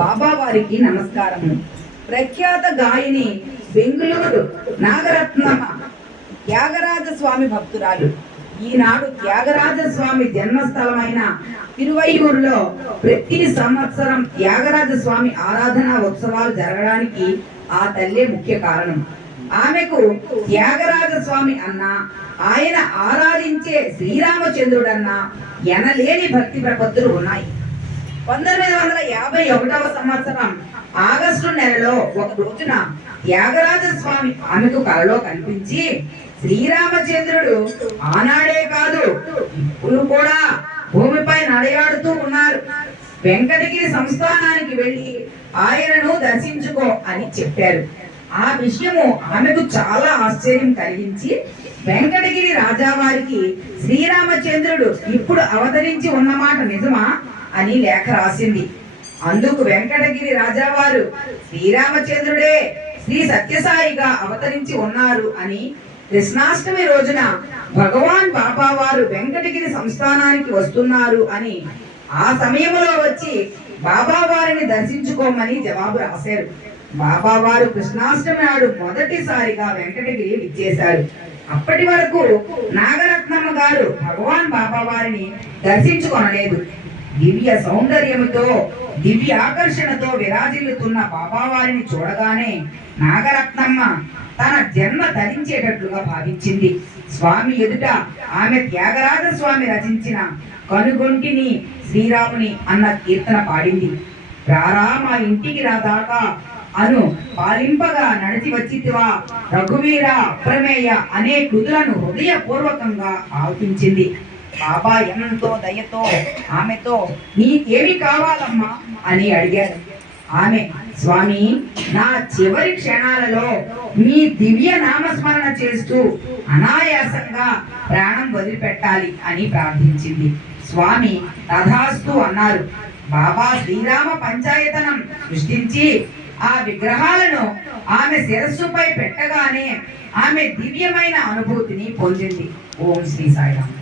బాబా వారికి నమస్కారము. ప్రఖ్యాత గాయని బెంగుళూరు నాగరత్నమ్మ త్యాగరాజ స్వామి భక్తురాలు. ఈనాడు త్యాగరాజ స్వామి జన్మస్థలమైన తిరువయ్యూరులో ప్రతి సంవత్సరం త్యాగరాజ స్వామి ఆరాధన ఉత్సవాలు జరగడానికి ఆ తల్లే ముఖ్య కారణం. ఆమెకు త్యాగరాజ స్వామి అన్న, ఆయన ఆరాధించే శ్రీరామచంద్రుడన్న ఎనలేని భక్తి ప్రపత్తులు ఉన్నాయి. 1951వ సంవత్సరం ఆగస్టు నెలలో ఒక రోజున త్యాగరాజ స్వామి ఆమెకు కలలో కనిపించి, శ్రీరామచంద్రుడు ఆనాడే కాదు ఇప్పుడు కూడా భూమిపై నడయాడుతూ ఉన్నారు, వెంకటగిరి సంస్థానానికి వెళ్ళి ఆయనను దర్శించుకో అని చెప్పారు. ఆ విషయము ఆమెకు చాలా ఆశ్చర్యం కలిగించి వెంకటగిరి రాజావారికి శ్రీరామచంద్రుడు ఇప్పుడు అవతరించి ఉన్నమాట నిజమా అని లేఖ రాసింది. అందుకు వెంకటగిరి రాజావారు శ్రీరామచంద్రుడే శ్రీ సత్యసాయిగా అవతరించి ఉన్నారు అని కృష్ణాష్టమి రోజున భగవాన్ బాబా వారు వెంకటగిరి సంస్థానానికి వస్తున్నారు అని ఆ సమయంలో వచ్చి బాబా వారిని దర్శించుకోమని జవాబు రాశారు. బాబా వారు కృష్ణాష్టమి నాడు మొదటిసారిగా వెంకటగిరి విచ్చేశారు. అప్పటి వరకు నాగరత్నమ్మ గారు భగవాన్ బాబా వారిని దర్శించుకొనలేదు. దివ్య సౌందర్యముతో దివ్య ఆకర్షణతో విరాజిల్లుతున్న బాబా వారిని చూడగానే నాగరత్నమ్మ తన జన్మ ధరించేటట్లుగా భావించింది. స్వామి ఎదుట ఆమె త్యాగరాజ స్వామి రచించిన కనుగొంటిని శ్రీరాముని అన్న కీర్తన పాడింది. రారా మా ఇంటికి రాదాకా అను పాలింపగా నడిచి వచ్చితివా రఘువీర ప్రమేయ అనే కృతులను హృదయపూర్వకంగా ఆలపించింది. బాబా ఎంతో దయతో ఆమెతో నీకేమి కావాలమ్మా అని అడిగారు. ఆమె స్వామి నా చివరి క్షణాలలో మీ దివ్య నామస్మరణ చేస్తూ అనాయాసంగా ప్రాణం వదిలిపెట్టాలి అని ప్రార్థించింది. స్వామి తథాస్తు అన్నారు. బాబా శ్రీరామ పంచాయతనం సృష్టించి ఆ విగ్రహాలను ఆమె శిరస్సుపై పెట్టగానే ఆమె దివ్యమైన అనుభూతిని పొందింది. ఓం శ్రీ సాయిరామ్.